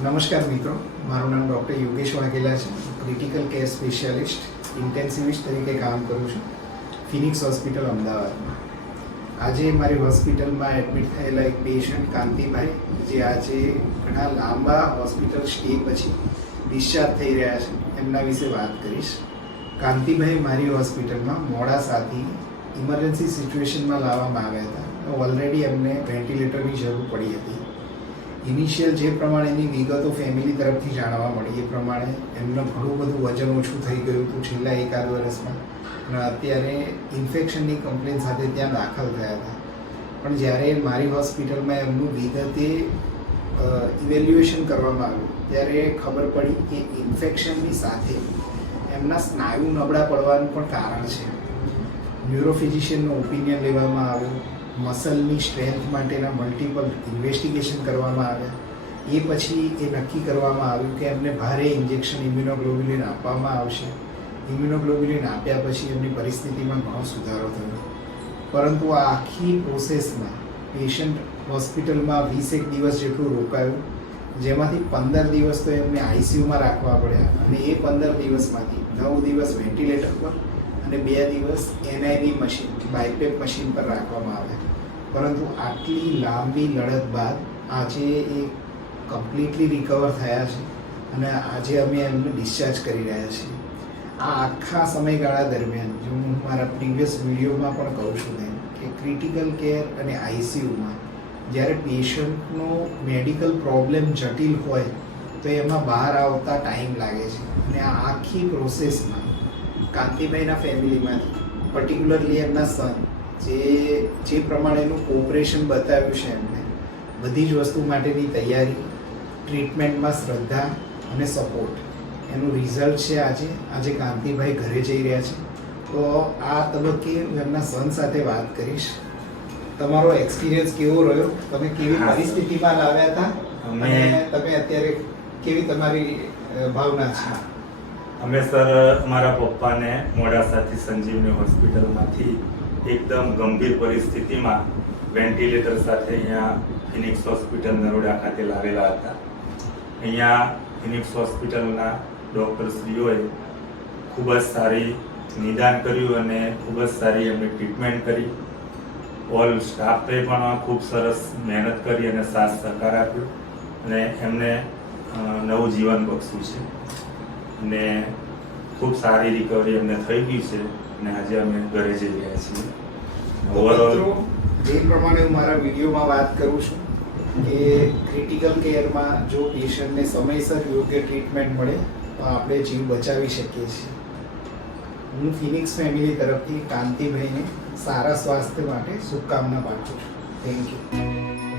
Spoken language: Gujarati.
નમસ્કાર મિત્રો, મારું નામ ડૉક્ટર યોગેશ વાઘેલા છે. ક્રિટિકલ કેર સ્પેશિયાલિસ્ટ ઇન્ટેન્સિવિસ્ટ તરીકે કામ કરું છું ફિનિક્સ હોસ્પિટલ અમદાવાદમાં. આજે મારી હોસ્પિટલમાં એડમિટ થયેલા એક પેશન્ટ કાંતિભાઈ, જે આજે ઘણા લાંબા હોસ્પિટલ સ્ટે પછી ડિસ્ચાર્જ થઈ રહ્યા છે, એમના વિશે વાત કરીશ. કાંતિભાઈ મારી હોસ્પિટલમાં મોડાસાથી ઇમરજન્સી સિચ્યુએશનમાં લાવવામાં આવ્યા હતા. ઓલરેડી એમને વેન્ટિલેટરની જરૂર પડી હતી. ઇનિશિયલ જે પ્રમાણેની વિગતો ફેમિલી તરફથી જાણવા મળી એ પ્રમાણે એમનું ઘણું બધું વજન ઓછું થઈ ગયું હતું છેલ્લા એકાદ વર્ષમાં, અને અત્યારે ઇન્ફેક્શનની કમ્પ્લેન સાથે ત્યાં દાખલ થયા હતા. પણ જ્યારે મારી હોસ્પિટલમાં એમનું વિગતે ઇવેલ્યુએશન કરવામાં આવ્યું ત્યારે ખબર પડી કે ઇન્ફેક્શનની સાથે એમના સ્નાયુ નબળા પડવાનું પણ કારણ છે. ન્યુરોફિઝિશિયનનો ઓપિનિયન લેવામાં આવ્યો, મસલની સ્ટ્રેન્થ માટેના મલ્ટિપલ ઇન્વેસ્ટિગેશન કરવામાં આવ્યા. એ પછી એ નક્કી કરવામાં આવ્યું કે એમને ભારે ઇન્જેક્શન ઇમ્યુનોગ્લોબ્યુલિન આપવામાં આવશે. ઇમ્યુનોગ્લોબ્યુલિન આપ્યા પછી એમની પરિસ્થિતિમાં ઘણો સુધારો થયો. પરંતુ આ આખી પ્રોસેસમાં પેશન્ટ હોસ્પિટલમાં 20 દિવસ જેટલું રોકાયું, જેમાંથી 15 દિવસ તો એમને આઈસીયુમાં રાખવા પડ્યા, અને એ 15 દિવસમાંથી 9 દિવસ વેન્ટિલેટર પર અને 2 દિવસ એનઆઈવી મશીન, બાયપેપ મશીન પર રાખવામાં આવ્યા. પરંતુ આટલી લાંબી લડત બાદ આજે એ કમ્પ્લીટલી રિકવર થયા છે, અને આજે અમે એમને ડિસ્ચાર્જ કરી રહ્યા છીએ. આ આખા સમયગાળા દરમિયાન, જો હું મારા પ્રીવિયસ વિડીયોમાં પણ કહું છું તેમ, કે ક્રિટિકલ કેર અને આઈસીયુમાં જ્યારે પેશન્ટનો મેડિકલ પ્રોબ્લેમ જટિલ હોય તો એમાં બહાર આવતા ટાઈમ લાગે છે. અને આ આખી પ્રોસેસમાં કાંતિભાઈના ફેમિલીમાંથી, પર્ટિક્યુલરલી એમના સન, જે પ્રમાણેનું કોઓપરેશન બતાવ્યું છે એમને, બધી જ વસ્તુ માટેની તૈયારી, ટ્રીટમેન્ટમાં શ્રદ્ધા અને સપોર્ટ, એનું રિઝલ્ટ છે આજે કાંતિભાઈ ઘરે જઈ રહ્યા છે. તો આ તબક્કે હું એમના સન સાથે વાત કરીશ. તમારો એક્સપિરિયન્સ કેવો રહ્યો? તમે કેવી પરિસ્થિતિમાં લાવ્યા હતા અને તમે અત્યારે કેવી તમારી ભાવના છે? અમે સર અમારા પપ્પાને મોડાસાથી સંજીવની હોસ્પિટલમાંથી એકદમ ગંભીર પરિસ્થિતિમાં વેન્ટિલેટર સાથે અહીંયા ફિનિક્સ હોસ્પિટલ નરોડા ખાતે લાવેલા હતા. અહીંયા ફિનિક્સ હોસ્પિટલના ડૉક્ટરશ્રીઓએ ખૂબ જ સારી નિદાન કર્યું અને ખૂબ જ સારી એમની ટ્રીટમેન્ટ કરી. ઓલ સ્ટાફે પણ ખૂબ સરસ મહેનત કરી અને સાથ સહકાર આપ્યો અને એમને નવું જીવન બક્ષ્યું છે. અને ખૂબ સારી રિકવરી એમને થઈ ગઈ છે અને આજે અમે ઘરે જઈ રહ્યા છીએ. ઓવરઓલ જે પ્રમાણે હું મારા વિડીયોમાં વાત કરું છું કે ક્રિટિકલ કેરમાં જો પેશન્ટને સમયસર યોગ્ય ટ્રીટમેન્ટ મળે તો આપણે જીવ બચાવી શકીએ છીએ. હું ફિનિક્સ ફેમિલી તરફથી કાંતિભાઈને સારા સ્વાસ્થ્ય માટે શુભકામના પાઠવું છું. Thank you.